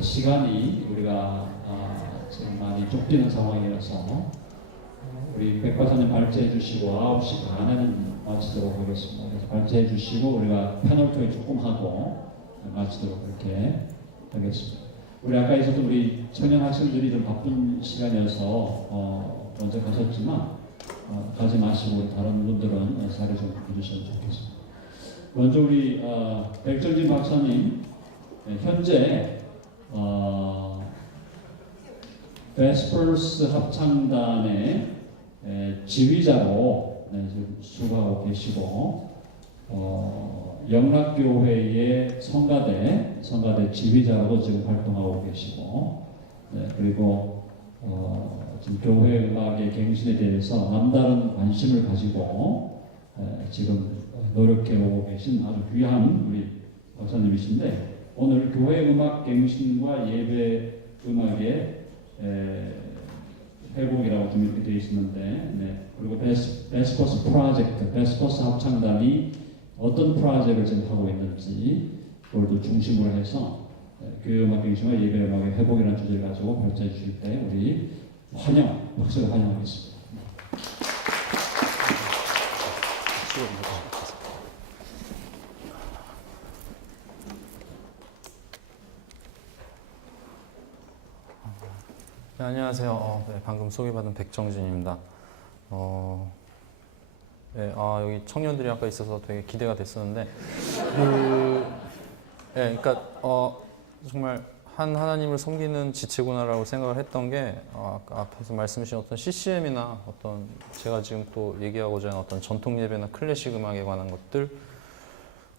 시간이 우리가 지금 많이 쫓기는 상황이라서 우리 백 박사님 발제해 주시고 9시 반에는 마치도록 하겠습니다. 그래서 발제해 주시고 우리가 패널 토익 조금 하고 마치도록 그렇게 하겠습니다. 우리 아까 있었던 우리 청년 학생들이 좀 바쁜 시간이어서 먼저 가셨지만 가지 마시고 다른 분들은 자리 좀 해주시면 좋겠습니다. 먼저 우리 백정진 박사님 현재 베스퍼스 합창단의 지휘자로 지금 수고하고 계시고 영락교회의 성가대 지휘자로도 지금 활동하고 계시고 그리고 지금 교회 음악의 갱신에 대해서 남다른 관심을 가지고 지금 노력해오고 계신 아주 귀한 우리 박사님이신데 오늘 교회 음악 갱신과 예배 음악의 회복이라고 좀 이렇게 되어 있었는데 그리고 베스퍼스 프로젝트, 베스퍼스 합창단이 어떤 프로젝트를 지금 하고 있는지 그걸 또 중심으로 해서 교회 음악 갱신과 예배 음악의 회복이라는 주제를 가지고 발제해 주실 때 우리 박수로 환영하겠습니다. 네, 안녕하세요. 방금 소개받은 백정진입니다. 여기 청년들이 아까 있어서 되게 기대가 됐었는데, 그러니까 정말 한 하나님을 섬기는 지체구나라고 생각을 했던 게 아까 앞에서 말씀하신 어떤 CCM이나 어떤 제가 지금 또 얘기하고자 하는 어떤 전통 예배나 클래식 음악에 관한 것들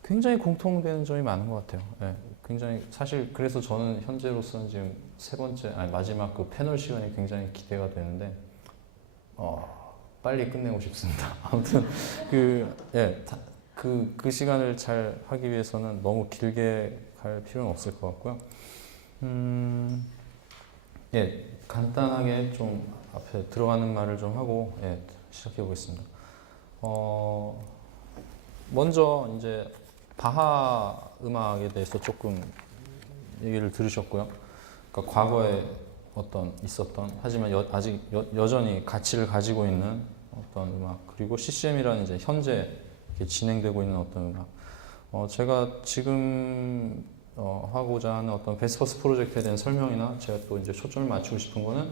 굉장히 공통되는 점이 많은 것 같아요. 굉장히 사실 그래서 저는 현재로서는 지금 마지막 그 패널 시간이 굉장히 기대가 되는데 빨리 끝내고 싶습니다. 아무튼 그 시간을 잘 하기 위해서는 너무 길게 갈 필요는 없을 것 같고요. 간단하게 좀 앞에 들어가는 말을 좀 하고 시작해 보겠습니다. 먼저 이제 바하 음악에 대해서 조금 얘기를 들으셨고요. 그러니까 과거에 있었던 하지만 아직 여전히 가치를 가지고 있는 어떤 음악, 그리고 CCM이라는 이제 현재 진행되고 있는 어떤 음악. 제가 지금 하고자 하는 어떤 베스퍼스 프로젝트에 대한 설명이나 제가 또 이제 초점을 맞추고 싶은 거는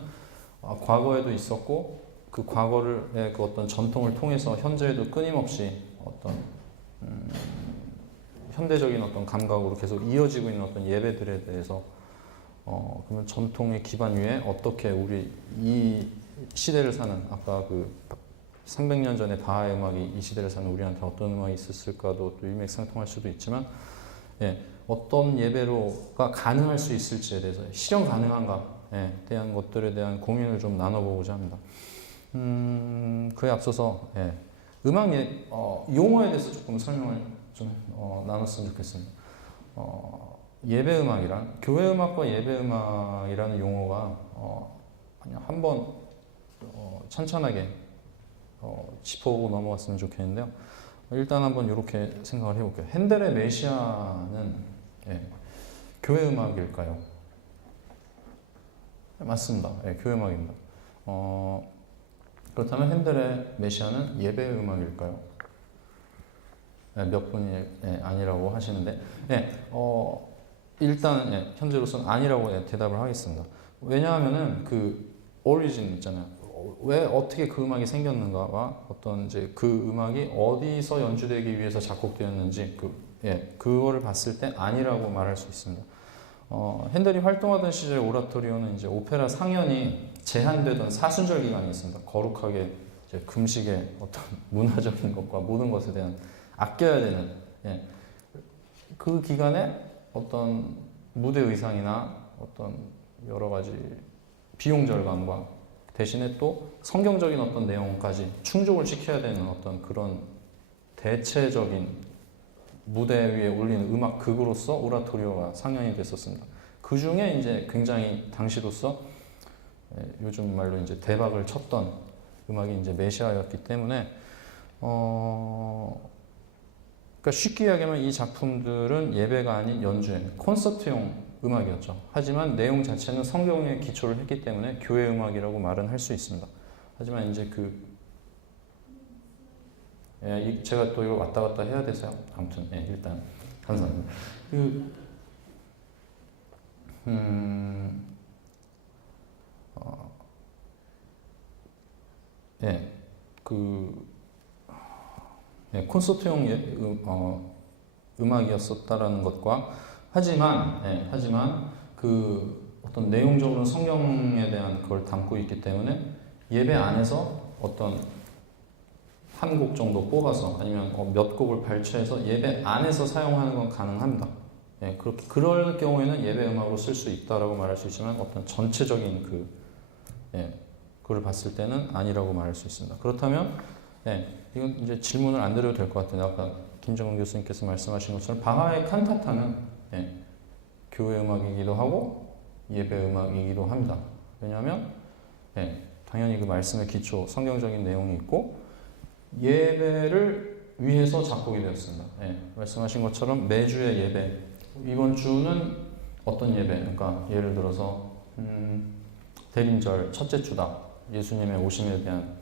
과거에도 있었고 그 과거를 그 어떤 전통을 통해서 현재에도 끊임없이 어떤 현대적인 어떤 감각으로 계속 이어지고 있는 어떤 예배들에 대해서 그러면 전통의 기반 위에 어떻게 우리 이 시대를 사는 아까 그 300년 전에 바하의 음악이 이 시대를 사는 우리한테 어떤 음악이 있었을까도 또 일맥상통할 수도 있지만 어떤 예배로가 가능할 수 있을지에 대해서 실현 가능한가에 대한 것들에 대한 고민을 좀 나눠보고자 합니다. 그에 앞서서 음악 용어에 대해서 조금 설명을 좀 나눴으면 좋겠습니다. 예배 음악이란 교회 음악과 예배 음악이라는 용어가 그냥 한번 찬찬하게 짚어보고 넘어갔으면 좋겠는데요. 일단 한번 이렇게 생각을 해볼게요. 핸델의 메시아는 교회 음악일까요? 맞습니다. 교회 음악입니다. 그렇다면 핸델의 메시아는 예배 음악일까요? 몇 분이 아니라고 하시는데 일단 현재로서는 아니라고 대답을 하겠습니다. 왜냐하면은 그 오리진 있잖아요. 왜 어떻게 그 음악이 생겼는가와 어떤 이제 그 음악이 어디서 연주되기 위해서 작곡되었는지 그거를 봤을 때 아니라고 말할 수 있습니다. 핸델이 활동하던 시절 오라토리오는 이제 오페라 상연이 제한되던 사순절 기간이 있습니다. 거룩하게 이제 금식의 어떤 문화적인 것과 모든 것에 대한 아껴야 되는 그 기간에 어떤 무대 의상이나 어떤 여러 가지 비용 절감과 대신에 또 성경적인 어떤 내용까지 충족을 시켜야 되는 어떤 그런 대체적인 무대 위에 올리는 음악 극으로서 오라토리오가 상연이 됐었습니다. 그 중에 이제 굉장히 당시로서 요즘 말로 이제 대박을 쳤던 음악이 이제 메시아였기 때문에 그러니까 쉽게 이야기하면 이 작품들은 예배가 아닌 연주회, 콘서트용 음악이었죠. 하지만 내용 자체는 성경에 기초를 했기 때문에 교회 음악이라고 말은 할 수 있습니다. 하지만 이제 제가 또 이거 왔다 갔다 해야 돼서요. 아무튼 일단 감사합니다. 콘서트용 음악이었었다라는 것과 하지만 그 어떤 내용적으로 성경에 대한 그걸 담고 있기 때문에 예배 안에서 어떤 한 곡 정도 뽑아서 아니면 몇 곡을 발췌해서 예배 안에서 사용하는 건 가능합니다. 그럴 경우에는 예배 음악으로 쓸 수 있다라고 말할 수 있지만 어떤 전체적인 그걸 봤을 때는 아니라고 말할 수 있습니다. 그렇다면 이건 이제 질문을 안 드려도 될 것 같은데 아까 김정은 교수님께서 말씀하신 것처럼 바하의 칸타타는 교회 음악이기도 하고 예배 음악이기도 합니다. 왜냐하면 당연히 그 말씀의 기초 성경적인 내용이 있고 예배를 위해서 작곡이 되었습니다. 말씀하신 것처럼 매주의 예배, 이번 주는 어떤 예배, 그러니까 예를 들어서 대림절 첫째 주다, 예수님의 오심에 대한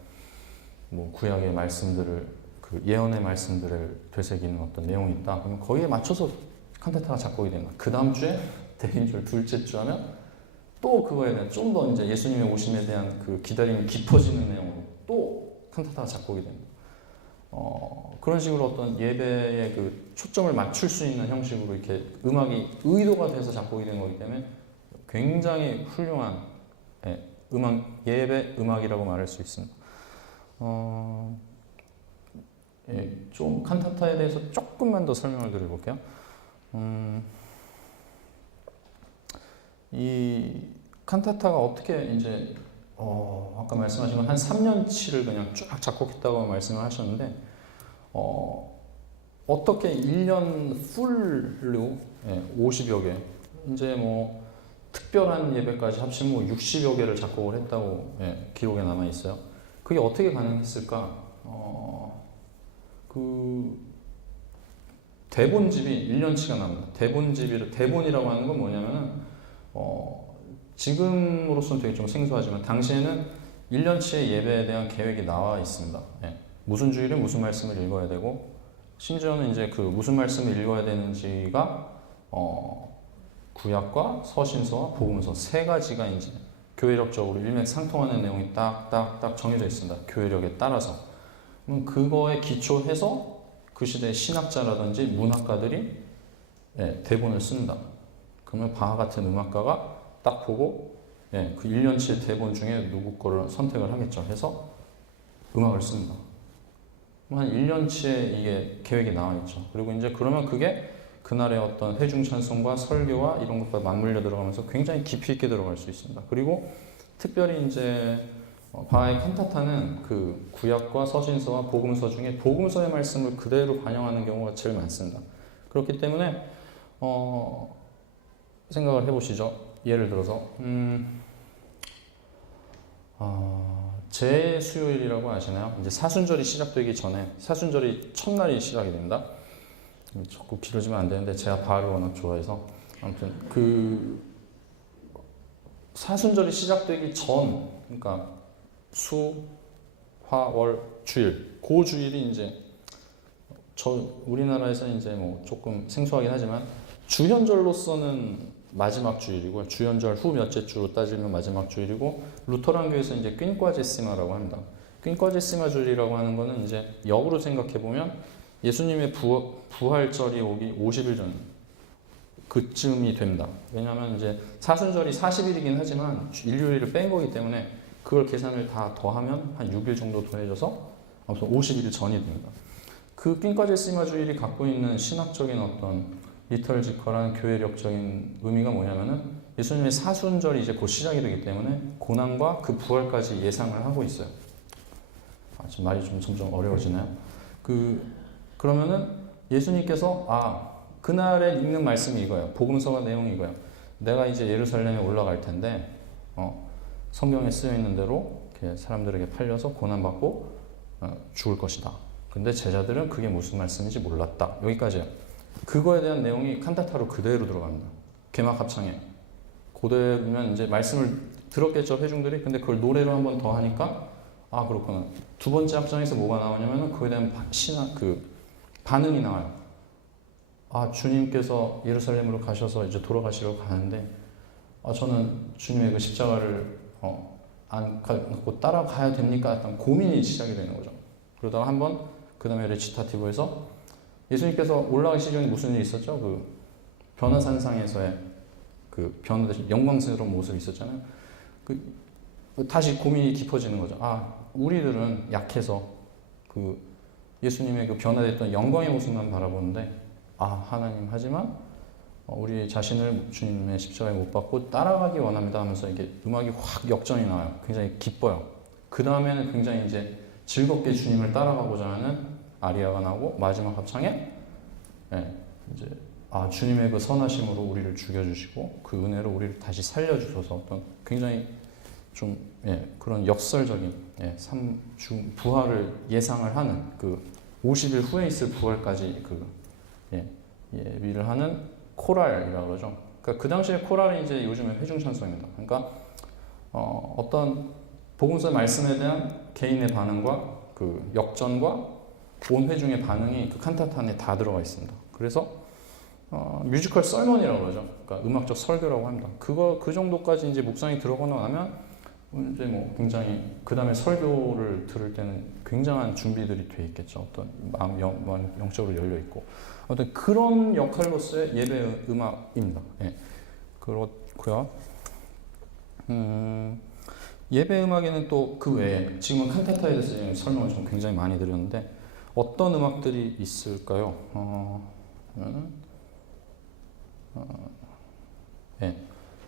구약의 말씀들을 그 예언의 말씀들을 되새기는 어떤 내용이 있다. 그러면 거기에 맞춰서 칸타타가 작곡이 됩니다. 그 다음 주에 대림절 둘째 주 하면 또 그거에 대한 좀 더 이제 예수님의 오심에 대한 그 기다림이 깊어지는 내용으로 또 칸타타가 작곡이 됩니다. 그런 식으로 어떤 예배에 그 초점을 맞출 수 있는 형식으로 이렇게 음악이 의도가 돼서 작곡이 된 거기 때문에 굉장히 훌륭한 예배 음악이라고 말할 수 있습니다. 좀 칸타타에 대해서 조금만 더 설명을 드려볼게요. 이 칸타타가 어떻게 이제 아까 말씀하신 건 한 3년치를 그냥 쫙 작곡했다고 말씀을 하셨는데 어떻게 1년 풀로 50여 개 이제 특별한 예배까지 합치면 60여 개를 작곡을 했다고 기록에 남아 있어요. 그게 어떻게 가능했을까? 그 대본집이 1년치가 납니다. 대본이라고 하는 건 뭐냐면은 지금으로서는 되게 좀 생소하지만 당시에는 1년치의 예배에 대한 계획이 나와 있습니다. 무슨 주일에 무슨 말씀을 읽어야 되고 심지어는 이제 그 무슨 말씀을 읽어야 되는지가 구약과 서신서와 복음서 세 가지가 이제 교회력적으로 일맥상통하는 내용이 딱딱딱 정해져 있습니다. 교회력에 따라서. 그거에 기초해서 그 시대의 신학자라든지 문학가들이 대본을 씁니다. 그러면 바하 같은 음악가가 딱 보고 그 1년치의 대본 중에 누구 거를 선택을 하겠죠. 해서 음악을 씁니다. 한 1년치의 이게 계획이 나와 있죠. 그리고 이제 그러면 그게 그날의 어떤 회중 찬송과 설교와 이런 것과 맞물려 들어가면서 굉장히 깊이 있게 들어갈 수 있습니다. 그리고 특별히 이제 바하의 칸타타는 그 구약과 서신서와 복음서 중에 복음서의 말씀을 그대로 반영하는 경우가 제일 많습니다. 그렇기 때문에 생각을 해보시죠. 예를 들어서 제수요일이라고 아시나요? 이제 사순절이 시작되기 전에 사순절이 첫날이 시작이 됩니다. 자꾸 길어지면 안 되는데 제가 바하를 워낙 좋아해서 아무튼 그 사순절이 시작되기 전 그러니까 수, 화, 월, 주일 그 주일이 이제 우리나라에서는 이제 조금 생소하긴 하지만 주현절로서는 마지막 주일이고 주현절 후 몇째 주로 따지면 마지막 주일이고 루터란 교회에서 이제 퀸과제시마라고 합니다. 퀸과제시마 주일이라고 하는 거는 이제 역으로 생각해 보면 예수님의 부활절이 오기 50일 전 그쯤이 됩니다. 왜냐하면 이제 사순절이 40일이긴 하지만 일요일을 뺀 거기 때문에 그걸 계산을 다 더하면 한 6일 정도 더해져서 아무튼 50일 전이 됩니다. 그 퀸과제시마 주일이 갖고 있는 신학적인 어떤 리터지컬한 교회력적인 의미가 뭐냐면은 예수님의 사순절이 이제 곧 시작이 되기 때문에 고난과 그 부활까지 예상을 하고 있어요. 지금 말이 좀 점점 어려워지나요? 그러면은 예수님께서 그날에 읽는 말씀이 이거예요. 복음서가 내용이 이거예요. 내가 이제 예루살렘에 올라갈 텐데 성경에 쓰여 있는 대로 이렇게 사람들에게 팔려서 고난받고 죽을 것이다. 근데 제자들은 그게 무슨 말씀인지 몰랐다. 여기까지예요. 그거에 대한 내용이 칸타타로 그대로 들어갑니다. 개막 합창에 고대면 이제 말씀을 들었겠죠 회중들이. 근데 그걸 노래로 한 번 더 하니까 아 그렇구나. 두 번째 합장에서 뭐가 나오냐면은 그에 대한 반응이 나와요. 아 주님께서 예루살렘으로 가셔서 이제 돌아가시러 가는데 저는 주님의 그 십자가를 안 갖고 따라가야 됩니까? 약간 고민이 시작이 되는 거죠. 그러다가 한번 그 다음에 레치타티브에서 예수님께서 올라가시기 전에 무슨 일이 있었죠? 그 변화산상에서의 그 변화되신 영광스러운 모습이 있었잖아요. 다시 고민이 깊어지는 거죠. 우리들은 약해서 그 예수님의 그 변화됐던 영광의 모습만 바라보는데 하나님 하지만 우리 자신을 주님의 십자가에 못 박고 따라가기 원합니다 하면서 이게 음악이 확 역전이 나와요. 굉장히 기뻐요. 그 다음에는 굉장히 이제 즐겁게 주님을 따라가고자 하는 아리아가 나오고 마지막 합창에 이제 주님의 그 선하심으로 우리를 죽여주시고 그 은혜로 우리를 다시 살려주셔서 어떤 굉장히 좀 그런 역설적인 부활을 예상을 하는 그 50일 후에 있을 부활까지 그 예비를 하는 코랄이라고 그러죠. 그러니까 그 당시에 코랄이 이제 요즘에 회중 찬송입니다. 그러니까 어떤 복음서 말씀에 대한 개인의 반응과 그 역전과 온 회중의 반응이 그 칸타타 안에 다 들어가 있습니다. 그래서 뮤지컬 설먼이라고 그러죠. 그러니까 음악적 설교라고 합니다. 그 정도까지 이제 묵상이 들어가고 나면 이제 뭐 굉장히 그 다음에 설교를 들을 때는 굉장한 준비들이 돼 있겠죠. 어떤 마음 영적으로 열려 있고 어떤 그런 역할로서의 예배 음악입니다. 그렇고요. 예배 음악에는 또 그 외에 지금은 칸타타에 대해서 설명을 좀 굉장히 많이 드렸는데 어떤 음악들이 있을까요?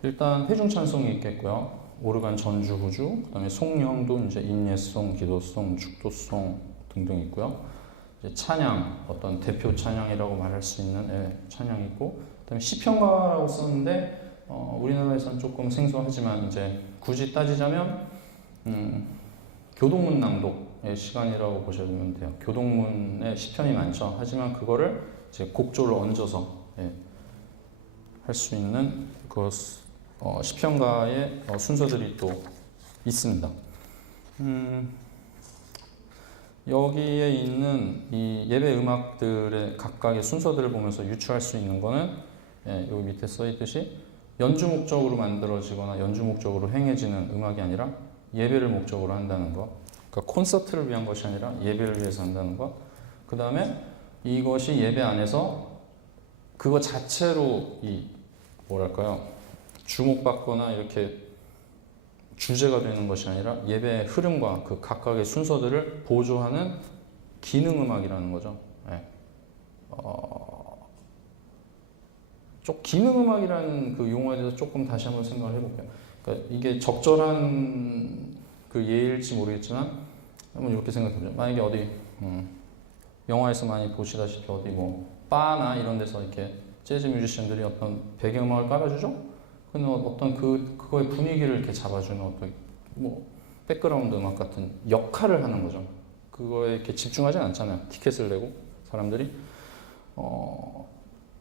일단 회중 찬송이 있겠고요. 오르간 전주 후주, 그다음에 송영도 이제 인예송, 기도송, 축도송 등등 있고요. 이제 찬양, 어떤 대표 찬양이라고 말할 수 있는 찬양이 있고, 그다음에 시편가라고 썼는데 우리나라에서는 조금 생소하지만 이제 굳이 따지자면 교동문 낭독의 시간이라고 보시면 돼요. 교동문에 시편이 많죠. 하지만 그거를 이제 곡조를 얹어서 할 수 있는 그 시편가의 순서들이 또 있습니다. 여기에 있는 이 예배 음악들의 각각의 순서들을 보면서 유추할 수 있는 거는 여기 밑에 써 있듯이 연주 목적으로 만들어지거나 연주 목적으로 행해지는 음악이 아니라 예배를 목적으로 한다는 거. 그러니까 콘서트를 위한 것이 아니라 예배를 위해서 한다는 거. 그 다음에 이것이 예배 안에서 그거 자체로 주목받거나 이렇게 주제가 되는 것이 아니라 예배의 흐름과 그 각각의 순서들을 보조하는 기능 음악이라는 거죠. 기능 음악이라는 그 용어에 대해서 조금 다시 한번 생각을 해볼게요. 그러니까 이게 적절한 그 예일지 모르겠지만 한번 이렇게 생각해보죠. 만약에 어디 영화에서 많이 보시다시피 어디 뭐 바나 이런 데서 이렇게 재즈 뮤지션들이 어떤 배경음악을 깔아주죠. 근데 어떤 그거의 분위기를 이렇게 잡아주는 어떤 뭐 백그라운드 음악 같은 역할을 하는 거죠. 그거에 이렇게 집중하진 않잖아요. 티켓을 내고 사람들이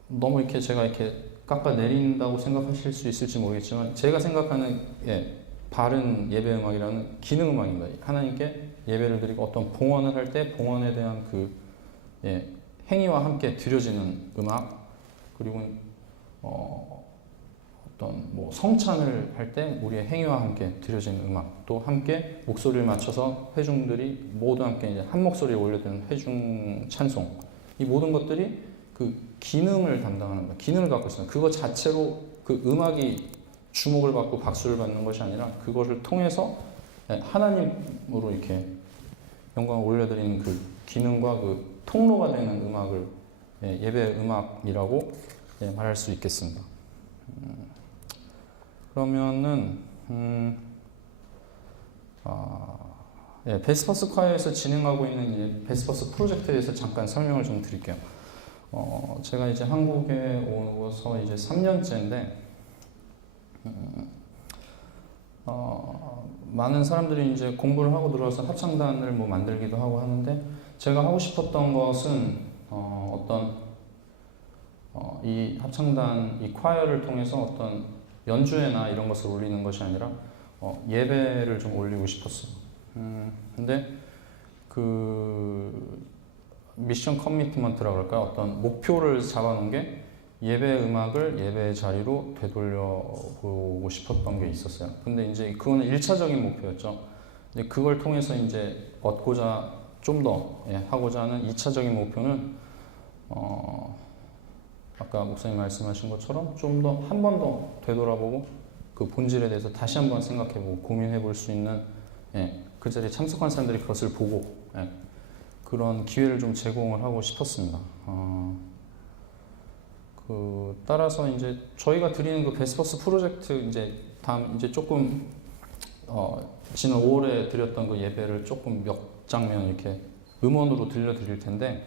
너무 이렇게 제가 이렇게 깎아내린다고 생각하실 수 있을지 모르겠지만 제가 생각하는 바른 예배 음악이라는 기능 음악입니다. 하나님께 예배를 드리고 어떤 봉헌을 할 때 봉헌에 대한 그 행위와 함께 드려지는 음악, 그리고 어떤 뭐 성찬을 할 때 우리의 행위와 함께 드려지는 음악, 또 함께 목소리를 맞춰서 회중들이 모두 함께 이제 한 목소리에 올려드는 회중 찬송, 이 모든 것들이 그 기능을 담당하는 거예요. 기능을 갖고 있습니다. 그거 자체로 그 음악이 주목을 받고 박수를 받는 것이 아니라 그것을 통해서 하나님으로 이렇게 영광을 올려드리는 그 기능과 그 통로가 되는 음악을 예배 음악이라고 말할 수 있겠습니다. 그러면은 베스퍼스 콰이어에서 진행하고 있는 베스퍼스 프로젝트에 대해서 잠깐 설명을 좀 드릴게요. 제가 이제 한국에 오서 이제 3년째인데 많은 사람들이 이제 공부를 하고 들어와서 합창단을 뭐 만들기도 하고 하는데 제가 하고 싶었던 것은 어떤 이 합창단, 이 콰이어를 통해서 어떤 연주회나 이런 것을 올리는 것이 아니라 예배를 좀 올리고 싶었어요. 근데 그 미션 커미트먼트라 그럴까요? 어떤 목표를 잡아놓은 게 예배 음악을 예배 자리로 되돌려 보고 싶었던 게 있었어요. 근데 이제 그거는 1차적인 목표였죠. 근데 그걸 통해서 이제 얻고자 좀 더 하고자 하는 2차적인 목표는 아까 목사님 말씀하신 것처럼 좀 더 한 번 더 되돌아보고 그 본질에 대해서 다시 한번 생각해보고 고민해볼 수 있는 그 자리에 참석한 사람들이 그것을 보고 그런 기회를 좀 제공을 하고 싶었습니다. 따라서 이제 저희가 드리는 그 베스퍼스 프로젝트 이제 다음 이제 조금 지난 5월에 드렸던 그 예배를 조금 몇 장면 이렇게 음원으로 들려드릴 텐데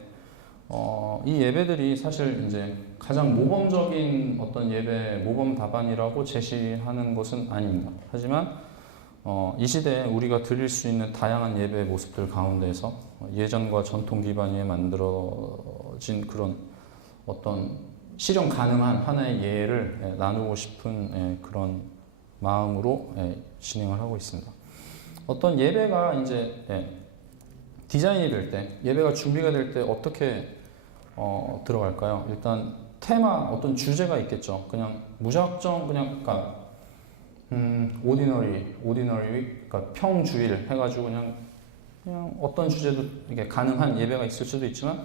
이 예배들이 사실 이제 가장 모범적인 어떤 예배 모범 답안이라고 제시하는 것은 아닙니다. 하지만 이 시대에 우리가 드릴 수 있는 다양한 예배 모습들 가운데서 예전과 전통 기반 위에 만들어진 그런 어떤 실현 가능한 하나의 예를 나누고 싶은 그런 마음으로 진행을 하고 있습니다. 어떤 예배가 이제 디자인이 될 때, 예배가 준비가 될 때 어떻게 들어갈까요? 일단 테마, 어떤 주제가 있겠죠. 그냥 무작정 그냥 그러니까 오디너리, 그러니까 평주일 해가지고 그냥 어떤 주제도 이게 가능한 예배가 있을 수도 있지만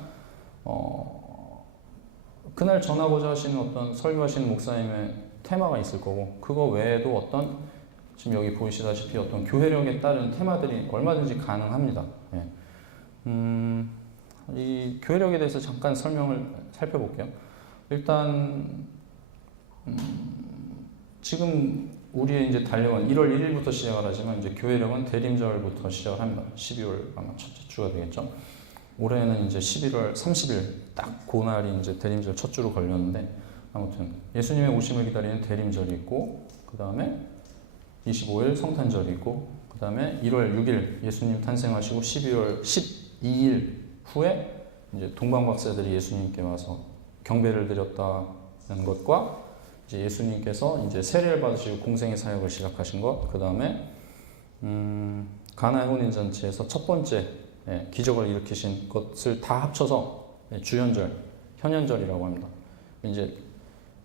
그날 전하고자 하시는 어떤 설교하시는 목사님의 테마가 있을 거고 그거 외에도 어떤 지금 여기 보이시다시피 어떤 교회력에 따른 테마들이 얼마든지 가능합니다. 이 교회력에 대해서 잠깐 설명을 살펴볼게요. 일단 지금 우리의 이제 달력은 1월 1일부터 시작을 하지만 이제 교회력은 대림절부터 시작을 합니다. 12월 아마 첫째 주가 되겠죠. 올해는 이제 11월 30일 딱 그날이 이제 대림절 첫 주로 걸렸는데 아무튼 예수님의 오심을 기다리는 대림절이 있고 그 다음에 25일 성탄절이 있고 그 다음에 1월 6일 예수님 탄생하시고 12월 12일 후에 이제 동방박사들이 예수님께 와서 경배를 드렸다는 것과 이제 예수님께서 이제 세례를 받으시고 공생의 사역을 시작하신 것, 그 다음에 가나의 혼인잔치에서 첫 번째 기적을 일으키신 것을 다 합쳐서 주연절, 현연절이라고 합니다. 이제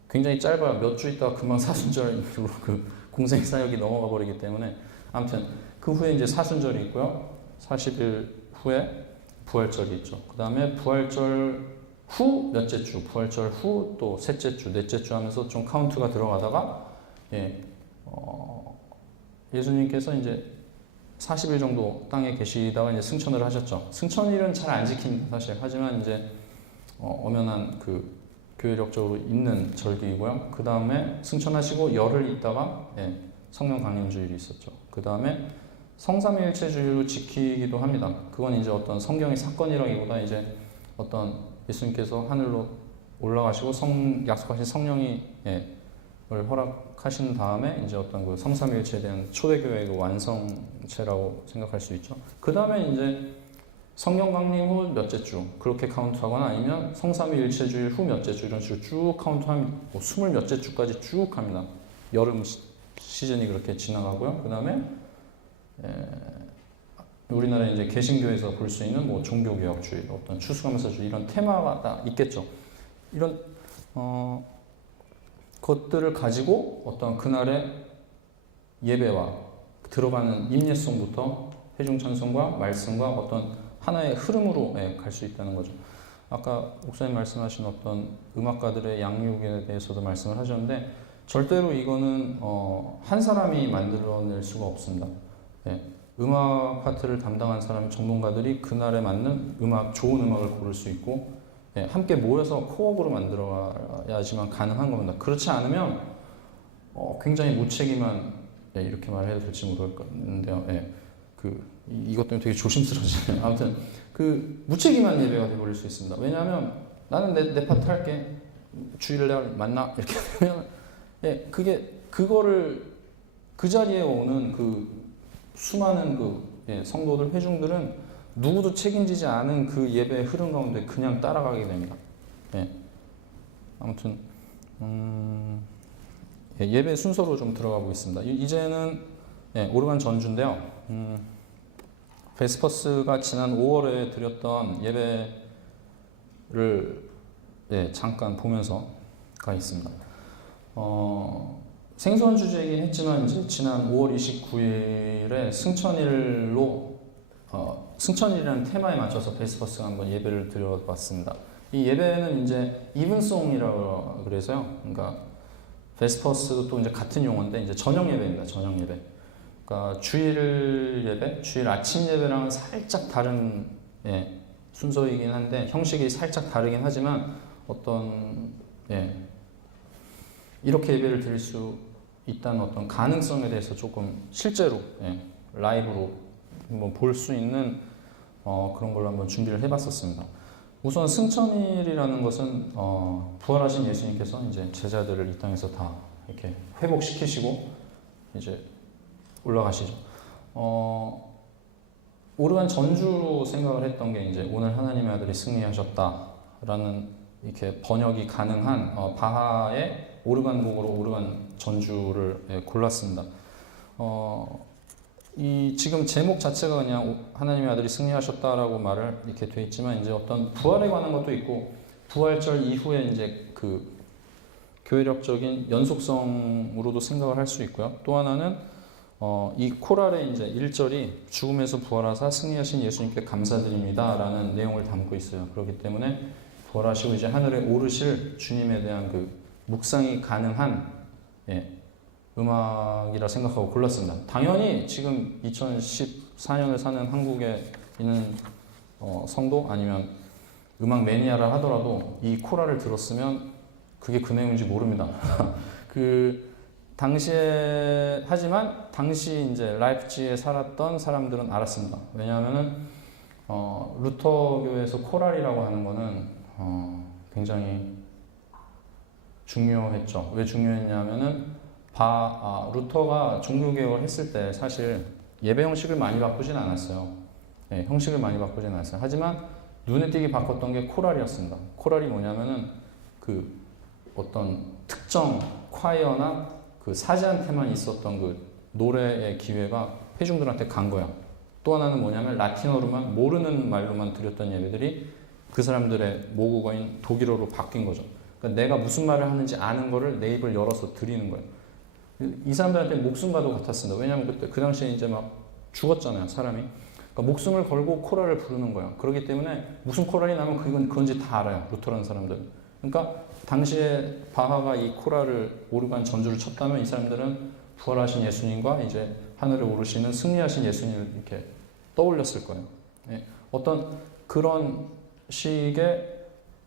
굉장히 짧아요. 몇 주 있다가 금방 사순절로 그 공생의 사역이 넘어가 버리기 때문에 아무튼 그 후에 이제 사순절이 있고요. 40일 후에 부활절이 있죠. 그 다음에 부활절 후 몇째 주, 부활절 후 또 셋째 주, 넷째 주 하면서 좀 카운트가 들어가다가 예수님께서 이제 40일 정도 땅에 계시다가 이제 승천을 하셨죠. 승천일은 잘 안 지킵니다, 사실. 하지만 이제 엄연한 그 교회력적으로 있는 절기이고요. 그 다음에 승천하시고 열흘 있다가 성령 강림주일이 있었죠. 그 다음에 성삼위일체주의로 지키기도 합니다. 그건 이제 어떤 성경의 사건이라기보다 이제 어떤 예수님께서 하늘로 올라가시고 약속하신 성령이 을 허락하신 다음에 이제 어떤 그 성삼위일체에 대한 초대교회의 그 완성체라고 생각할 수 있죠. 그 다음에 이제 성령 강림 후 몇째 주 그렇게 카운트하거나 아니면 성삼위일체주일 후 몇째 주 이런 식으로 쭉 카운트합니다. 뭐 20 몇째 주까지 쭉 합니다. 여름 시즌이 그렇게 지나가고요. 그 다음에 우리나라에 이제 개신교에서 볼 수 있는 뭐 종교개혁주의, 어떤 추수감사주의 이런 테마가 다 있겠죠. 이런 것들을 가지고 어떤 그날의 예배와 들어가는 임예송부터 회중찬송과 말씀과 어떤 하나의 흐름으로 갈 수 있다는 거죠. 아까 목사님 말씀하신 어떤 음악가들의 양육에 대해서도 말씀을 하셨는데 절대로 이거는 한 사람이 만들어낼 수가 없습니다. 음악 파트를 담당한 사람 전문가들이 그날에 맞는 좋은 음악을 고를 수 있고 함께 모여서 코업으로 만들어야지만 가능한 겁니다. 그렇지 않으면 굉장히 무책임한 이렇게 말해도 될지 모르겠는데요. 이것 때문에 되게 조심스러워지네요. 아무튼 그 무책임한 예배가 되어버릴 수 있습니다. 왜냐하면 나는 내 파트 할게. 주일을 내가 만나 이렇게 되면 그거를 그 자리에 오는 그 수많은 성도들 회중들은 누구도 책임지지 않은 그 예배의 흐름 가운데 그냥 따라가게 됩니다. 아무튼 예배 순서로 좀 들어가 보겠습니다. 이제는 오르간 전주인데요. 베스퍼스가 지난 5월에 드렸던 예배를 잠깐 보면서 가겠습니다. 생소한 주제이긴 했지만 이제 지난 5월 29일에 승천일이라는 테마에 맞춰서 베스퍼스가 한번 예배를 드려봤습니다. 이 예배는 이제 이븐송이라고 그래서요. 그러니까 베스퍼스도 또 이제 같은 용어인데 이제 저녁 예배입니다. 저녁 예배. 그러니까 주일 예배, 주일 아침 예배랑은 살짝 다른 순서이긴 한데 형식이 살짝 다르긴 하지만 어떤 이렇게 예배를 드릴 수 있다는 어떤 가능성에 대해서 조금 실제로 라이브로 한번 볼 수 있는 그런 걸로 한번 준비를 해봤었습니다. 우선 승천일이라는 것은 부활하신 예수님께서 이제 제자들을 이 땅에서 다 이렇게 회복시키시고 이제 올라가시죠. 오르간 전주로 생각을 했던 게 이제 오늘 하나님의 아들이 승리하셨다라는 이렇게 번역이 가능한 바하의 오르간 곡으로 오르간 전주를 골랐습니다. 이 지금 제목 자체가 그냥 하나님의 아들이 승리하셨다라고 말을 이렇게 돼 있지만 이제 어떤 부활에 관한 것도 있고 부활절 이후에 이제 그 교회력적인 연속성으로도 생각을 할 수 있고요. 또 하나는 이 코랄의 이제 1절이 죽음에서 부활하사 승리하신 예수님께 감사드립니다라는 내용을 담고 있어요. 그렇기 때문에 부활하시고 이제 하늘에 오르실 주님에 대한 그 묵상이 가능한 음악이라 생각하고 골랐습니다. 당연히 지금 2014년을 사는 한국에 있는 성도 아니면 음악 매니아라 하더라도 이 코랄을 들었으면 그게 그 내용인지 모릅니다. 그 당시에 하지만 당시 이제 라이프치히에 살았던 사람들은 알았습니다. 왜냐하면은 루터 교회에서 코랄이라고 하는 거는 굉장히 중요했죠. 왜 중요했냐면은 루터가 종교개혁을 했을 때 사실 예배 형식을 많이 바꾸진 않았어요. 형식을 많이 바꾸진 않았어요. 하지만 눈에 띄게 바꿨던 게 코랄이었습니다. 코랄이 뭐냐면은 그 어떤 특정 콰이어나 그 사제한테만 있었던 그 노래의 기회가 회중들한테 간 거야. 또 하나는 뭐냐면 라틴어로만 모르는 말로만 드렸던 예배들이 그 사람들의 모국어인 독일어로 바뀐 거죠. 그러니까 내가 무슨 말을 하는지 아는 거를 내 입을 열어서 드리는 거예요. 이 사람들한테 목숨과도 같았습니다. 왜냐하면 그때 그 당시에 이제 막 죽었잖아요, 사람이. 그러니까 목숨을 걸고 코랄을 부르는 거야. 그렇기 때문에 무슨 코랄이 나면 그건지 다 알아요, 루터라는 사람들은. 그러니까 당시에 바하가 이 코랄을 오르간 전주를 쳤다면 이 사람들은 부활하신 예수님과 이제 하늘에 오르시는 승리하신 예수님을 이렇게 떠올렸을 거예요. 어떤 그런 식의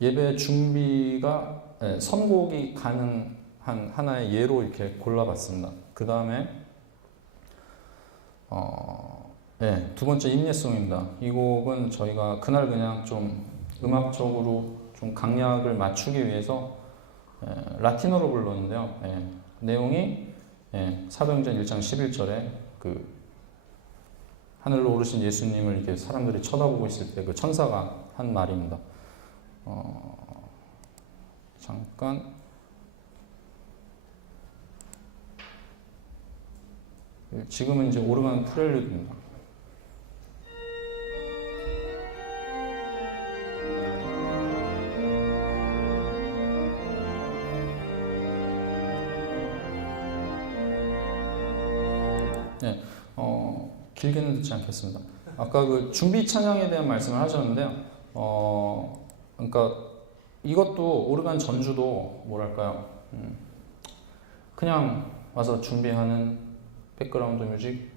예배 준비가 선곡이 가능한 하나의 예로 이렇게 골라봤습니다. 그 다음에 두 번째 임예송입니다. 이 곡은 저희가 그날 그냥 좀 음악적으로 좀 강약을 맞추기 위해서 라틴어로 불렀는데요. 내용이 사도행전 1장 11절에 그 하늘로 오르신 예수님을 이렇게 사람들이 쳐다보고 있을 때 그 천사가 한 말입니다. 잠깐 지금은 이제 오르간 프렐류드입니다. 길게는 듣지 않겠습니다. 아까 그 준비 찬양에 대한 말씀을 하셨는데요. 그러니까 이것도 오르간 전주도 뭐랄까요? 그냥 와서 준비하는 백그라운드 뮤직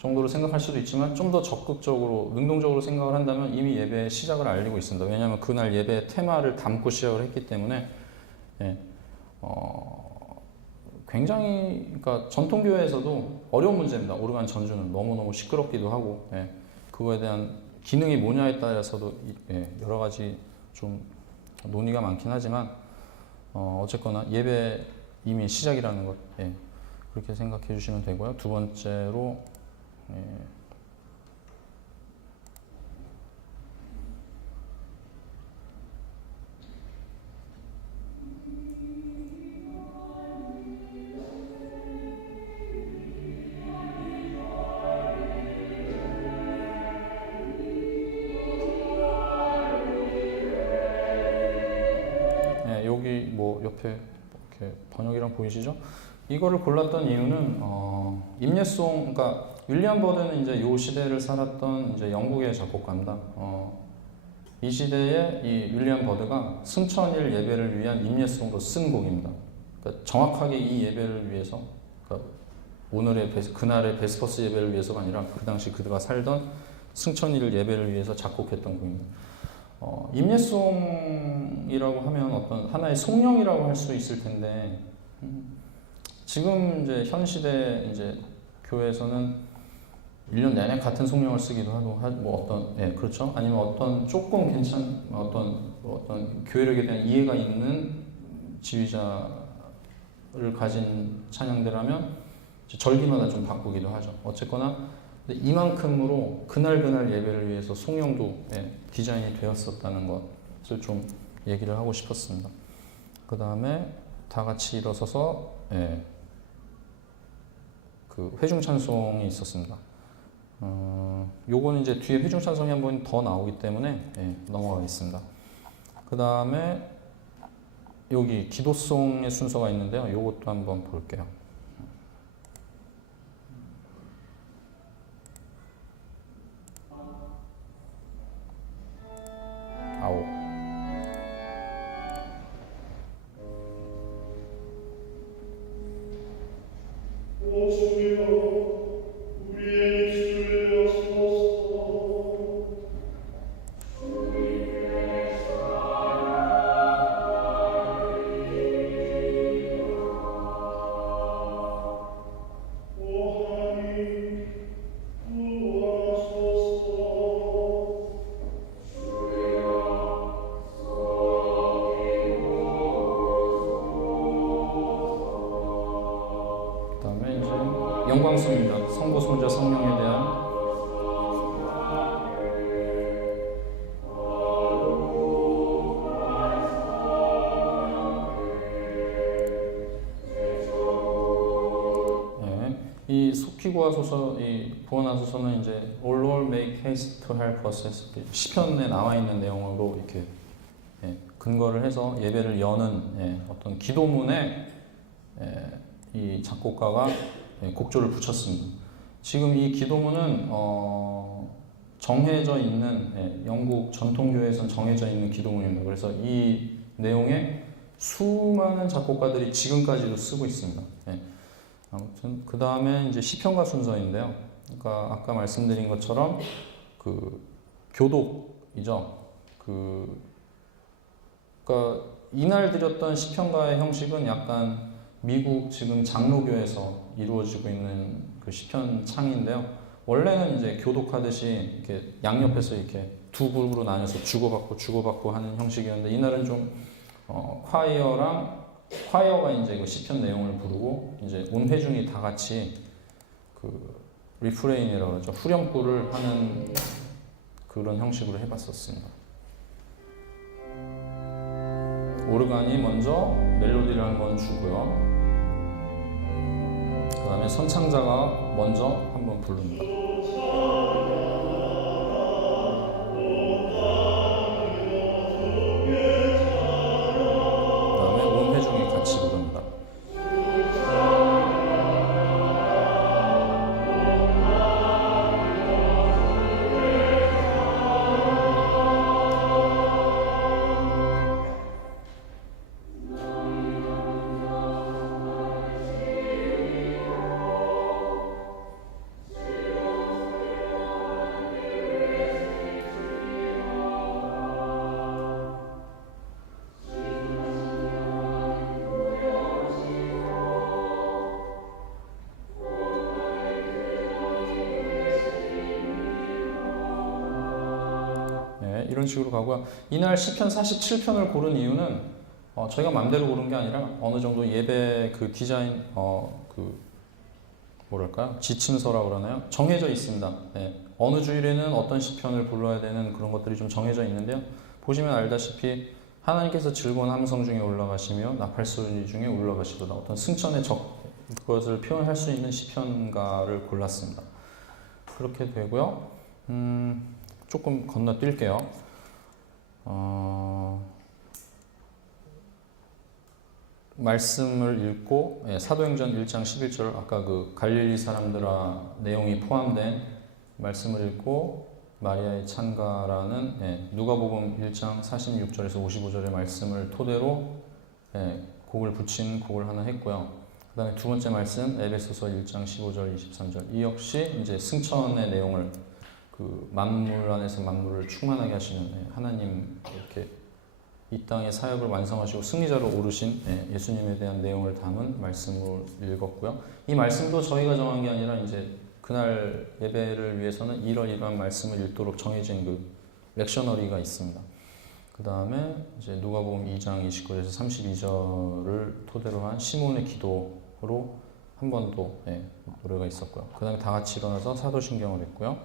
정도로 생각할 수도 있지만 좀 더 적극적으로 능동적으로 생각을 한다면 이미 예배의 시작을 알리고 있습니다. 왜냐하면 그날 예배의 테마를 담고 시작을 했기 때문에 굉장히 그러니까 전통교회에서도 어려운 문제입니다. 오르간 전주는 너무너무 시끄럽기도 하고 그거에 대한 기능이 뭐냐에 따라서도 여러 가지 좀 논의가 많긴 하지만 어쨌거나 예배 이미 시작이라는 것 그렇게 생각해 주시면 되고요. 두 번째로 옆에 이렇게 번역이랑 보이시죠? 이거를 골랐던 이유는 임예송, 그러니까 윌리엄 버드는 이제 요 시대를 살았던 이제 영국의 작곡가입니다. 이 시대에 이 윌리엄 버드가 승천일 예배를 위한 임예송으로 쓴 곡입니다. 그러니까 정확하게 이 예배를 위해서, 그러니까 그날의 베스퍼스 예배를 위해서가 아니라 그 당시 그가 살던 승천일 예배를 위해서 작곡했던 곡입니다. 임예송이라고 하면 어떤 하나의 송영이라고 할 수 있을 텐데, 지금 이제 현 시대 이제 교회에서는 1년 내내 같은 송영을 쓰기도 하고, 뭐 어떤, 예, 그렇죠. 아니면 어떤 조금 어떤 교회력에 대한 이해가 있는 지휘자를 가진 찬양대라면 절기마다 좀 바꾸기도 하죠. 어쨌거나 이만큼으로 그날 예배를 위해서 송영도 디자인이 되었었다는 것을 좀 얘기를 하고 싶었습니다. 그 다음에 다 같이 일어서서 그 회중 찬송이 있었습니다. 요거는 이제 뒤에 회중 찬송이 한 번 더 나오기 때문에 넘어가겠습니다. 그 다음에 여기 기도송의 순서가 있는데요. 요것도 한번 볼게요. 아홉. 영광송입니다. 성부, 손자, 성령에 대한 이 속히 구하소서, 이 구원하소서는 이제 O Lord make haste to help us 시편에 나와 있는 내용으로 이렇게 근거를 해서 예배를 여는 어떤 기도문에 이 작곡가가 곡조를 붙였습니다. 지금 이 기도문은 정해져 있는 영국 전통교회에서는 정해져 있는 기도문입니다. 그래서 이 내용에 수많은 작곡가들이 지금까지도 쓰고 있습니다. 아무튼 그 다음에 이제 시편가 순서인데요. 그러니까 아까 말씀드린 것처럼 그 교독이죠. 그러니까 이날 드렸던 시편가의 형식은 약간 미국 지금 장로교에서 이루어지고 있는 그 시편 창인데요. 원래는 이제 교독하듯이 이렇게 양옆에서 이렇게 두 그룹으로 나뉘어서 주고받고 하는 형식이었는데, 이날은 좀 콰이어가 이제 그 시편 내용을 부르고 이제 온 회중이 다 같이 그 리프레인이라고 그러죠. 후렴구를 하는 그런 형식으로 해봤었습니다. 오르간이 먼저 멜로디를 한번 주고요. 그 다음에 선창자가 먼저 한번 부릅니다. 그 다음에 온 회중이 같이 부릅니다. 이런 식으로 가고요. 이날 시편 47편을 고른 이유는 저희가 마음대로 고른 게 아니라 어느 정도 예배 그 디자인 뭐랄까요? 지침서라고 그러나요? 정해져 있습니다. 어느 주일에는 어떤 시편을 불러야 되는 그런 것들이 좀 정해져 있는데요. 보시면 알다시피 하나님께서 즐거운 함성 중에 올라가시며 나팔소리 중에 올라가시도다. 어떤 승천의 그것을 표현할 수 있는 시편가를 골랐습니다. 그렇게 되고요. 조금 건너뛸게요. 말씀을 읽고 사도행전 1장 11절 아까 그 갈릴리 사람들아 내용이 포함된 말씀을 읽고 마리아의 찬가라는 누가복음 1장 46절에서 55절의 말씀을 토대로 곡을 붙인 곡을 하나 했고요. 그 다음에 두 번째 말씀 에베소서 1장 15절 23절 이 역시 이제 승천의 내용을 그 만물 안에서 만물을 충만하게 하시는 하나님 이렇게 이 땅의 사역을 완성하시고 승리자로 오르신 예수님에 대한 내용을 담은 말씀을 읽었고요. 이 말씀도 저희가 정한 게 아니라 이제 그날 예배를 위해서는 이러이러한 말씀을 읽도록 정해진 그 렉셔너리가 있습니다. 그 다음에 이제 누가복음 2장 29절에서 32절을 토대로 한 시몬의 기도로 한 번 더 노래가 있었고요. 그 다음에 다 같이 일어나서 사도신경을 했고요.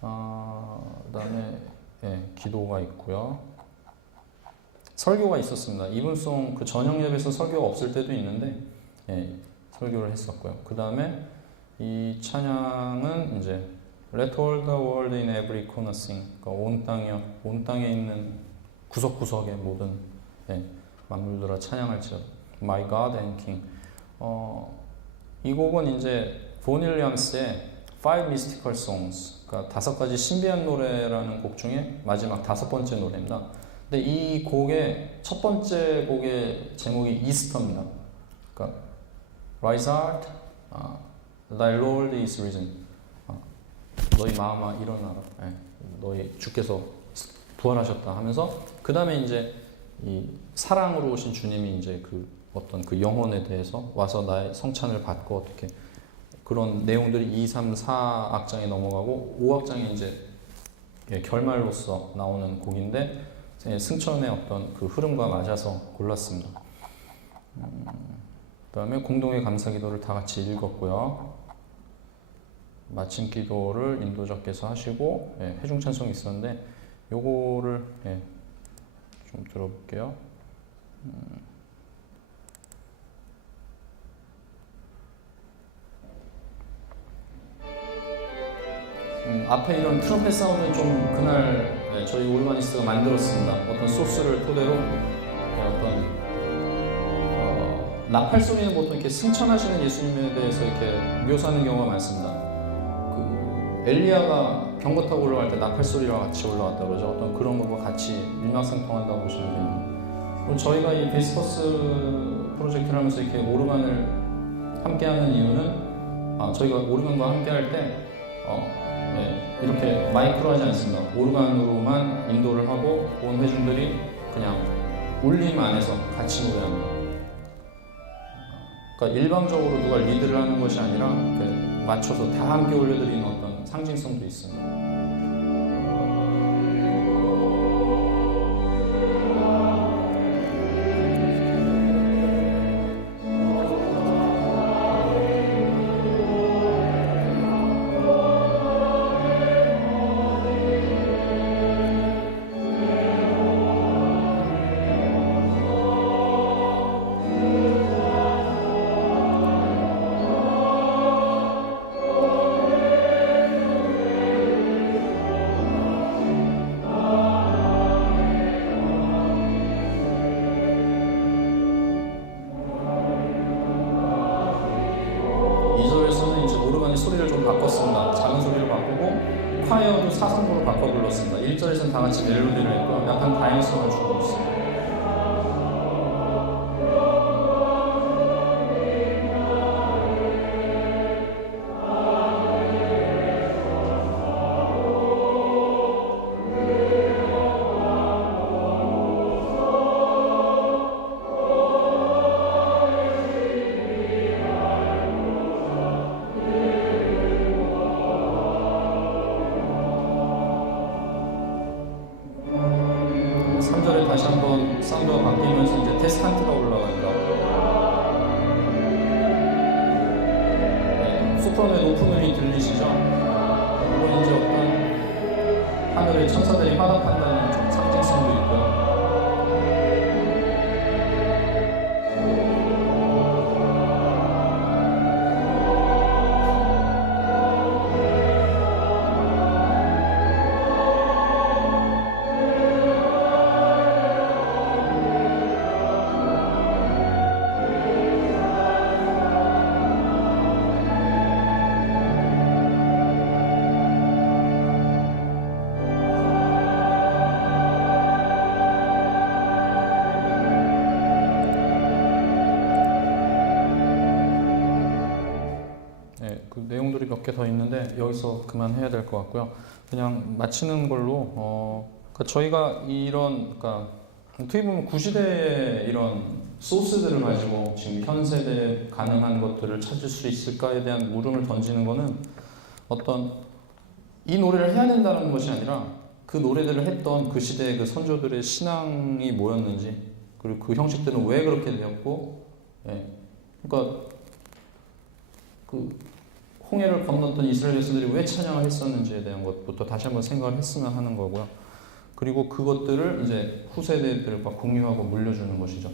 그 다음에 기도가 있고요. 설교가 있었습니다. 이분송 그 저녁 예배에서 설교가 없을 때도 있는데 설교를 했었고요. 그 다음에 이 찬양은 이제 Let all the world in every corner sing. 그러니까 온 땅에 있는 구석구석의 모든 만물들아 찬양할지어다. My God and King. 이 곡은 이제 본 윌리엄스의 Five Mystical Songs. 그러니까 5가지 신비한 노래라는 곡 중에 마지막 5번째 노래입니다. 근데 이 곡의 첫 번째 곡의 제목이 이스터입니다. 그러니까 Rise up, Thy Lord is risen. 너희 마음아 일어나라. 너희 주께서 부활하셨다 하면서 그 다음에 이제 이 사랑으로 오신 주님이 이제 그 어떤 그 영혼에 대해서 와서 나의 성찬을 받고 어떻게 그런 내용들이 2, 3, 4악장에 넘어가고 5악장에 이제 결말로서 나오는 곡인데 승천의 어떤 그 흐름과 맞아서 골랐습니다. 그 다음에 공동의 감사기도를 다 같이 읽었고요. 마침 기도를 인도자께서 하시고 회중 찬송이 있었는데 요거를 좀 들어볼게요. 앞에 이런 트럼펫 사운드는 좀 그날 저희 오르가니스트가 만들었습니다. 어떤 소스를 토대로 어떤 나팔 소리는 보통 이렇게 승천하시는 예수님에 대해서 이렇게 묘사하는 경우가 많습니다. 그 엘리야가 병거 타고 올라갈 때 나팔 소리와 같이 올라왔다 그러죠. 어떤 그런 것과 같이 일맥상통한다고 보시면 됩니다. 그리고 저희가 이 베스퍼스 프로젝트를 하면서 이렇게 오르간을 함께하는 이유는 저희가 오르간과 함께할 때 이렇게 마이크로 하지 않습니다. 오르간으로만 인도를 하고 온 회중들이 그냥 울림 안에서 같이 노래합니다. 그러니까 일방적으로 누가 리드를 하는 것이 아니라 맞춰서 다 함께 올려드리는 어떤 상징성도 있습니다. 소리를 좀 바꿨습니다. 작은 소리를 바꾸고 콰이어도 사성부로 바꿔 불렀습니다. 1절에서는 다 같이 멜로디를 했고 약간 다양성을 주고 있습니다. 다시 한번 사운드가 바뀌면서 이제 테스탄트가 올라간다. 소프라노의 높은 음이 들리시죠? 이건 이제 어떤 하늘의 천사들이 화답한다는 좀 상징성도 있고요. 그 내용들이 몇 개 더 있는데 여기서 그만해야 될 것 같고요. 그냥 마치는 걸로 그러니까 저희가 이런 그러니까 어떻게 보면 구시대의 이런 소스들을 가지고 지금 현 세대에 가능한 것들을 찾을 수 있을까에 대한 물음을 던지는 거는 어떤 이 노래를 해야 된다는 것이 아니라 그 노래들을 했던 그 시대의 그 선조들의 신앙이 뭐였는지 그리고 그 형식들은 왜 그렇게 되었고 그러니까 그 홍해를 건넜던 이스라엘 백성들이 왜 찬양을 했었는지에 대한 것부터 다시 한번 생각을 했으면 하는 거고요. 그리고 그것들을 이제 후세대들과 공유하고 물려주는 것이죠.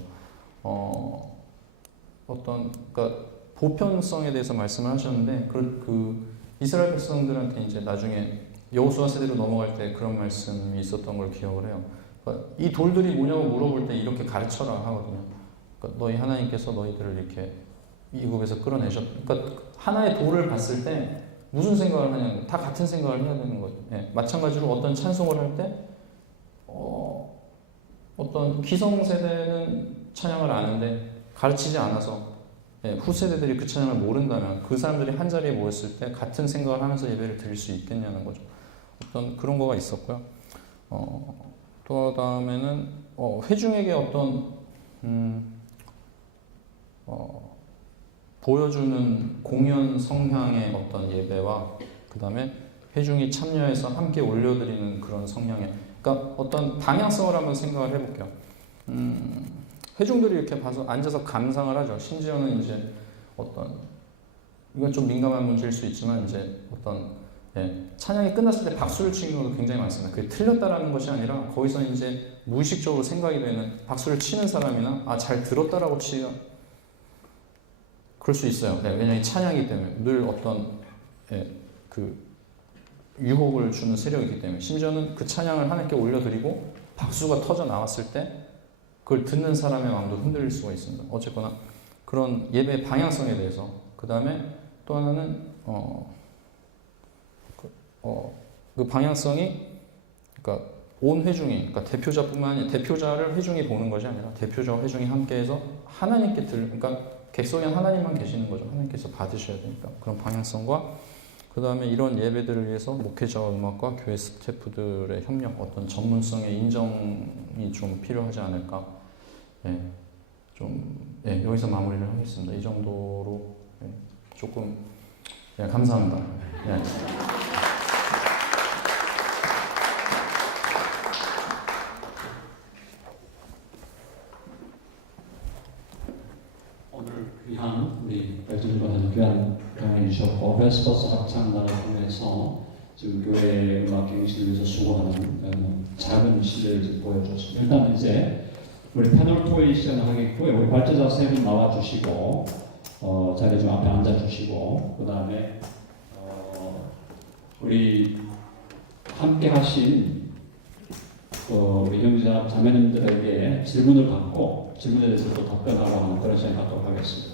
그러니까 보편성에 대해서 말씀을 하셨는데 그 이스라엘 백성들한테 이제 나중에 여호수아 세대로 넘어갈 때 그런 말씀이 있었던 걸 기억을 해요. 그러니까 이 돌들이 뭐냐고 물어볼 때 이렇게 가르쳐라 하거든요. 그러니까 너희 하나님께서 너희들을 이렇게 이국에서 그러니까 하나의 돌을 봤을 때 무슨 생각을 하냐면 다 같은 생각을 해야 되는 거죠. 마찬가지로 어떤 찬송을 할 때 어떤 기성세대는 찬양을 아는데 가르치지 않아서 후세대들이 그 찬양을 모른다면 그 사람들이 한 자리에 모였을 때 같은 생각을 하면서 예배를 드릴 수 있겠냐는 거죠. 어떤 그런 거가 있었고요. 또 다음에는 회중에게 어떤 보여주는 공연 성향의 어떤 예배와 그 다음에 회중이 참여해서 함께 올려드리는 그런 성향의 그러니까 어떤 방향성을 한번 생각을 해볼게요. 회중들이 이렇게 봐서 앉아서 감상을 하죠. 심지어는 이제 어떤 이건 좀 민감한 문제일 수 있지만 이제 어떤 찬양이 끝났을 때 박수를 치는 경우도 굉장히 많습니다. 그게 틀렸다라는 것이 아니라 거기서 이제 무의식적으로 생각이 되는 박수를 치는 사람이나 잘 들었다라고 치면 그럴 수 있어요. 왜냐하면 찬양이기 때문에 늘 어떤 그 유혹을 주는 세력이기 때문에 심지어는 그 찬양을 하나님께 올려드리고 박수가 터져 나왔을 때 그걸 듣는 사람의 마음도 흔들릴 수가 있습니다. 어쨌거나 그런 예배의 방향성에 대해서 그 다음에 또 하나는 그 방향성이 그러니까 온 회중이 그러니까 대표자뿐만 아니라 대표자를 회중이 보는 것이 아니라 대표자와 회중이 함께해서 하나님께 그러니까 객석에 하나님만 계시는 거죠. 하나님께서 받으셔야 되니까 그런 방향성과 그 다음에 이런 예배들을 위해서 목회자와 음악과 교회 스태프들의 협력, 어떤 전문성의 인정이 좀 필요하지 않을까. 여기서 마무리를 하겠습니다. 이 정도로 조금 감사합니다. 오늘 귀한 우리 발전주관에서 귀한 강의 주셨고 베스퍼스 합창단을 통해서 지금 교회 음악 갱신을 위해서 수고하는 작은 시대를 보여줬습니다. 일단 이제 우리 패널 토의 시간을 하겠고요. 우리 발제자 세 분 나와주시고 자리 좀 앞에 앉아주시고 그 다음에 우리 함께 하신 우리 형제자 자매님들에게 질문을 받고 질문에 대해서 또 답변하고 하는 그런 시간 갖도록 하겠습니다.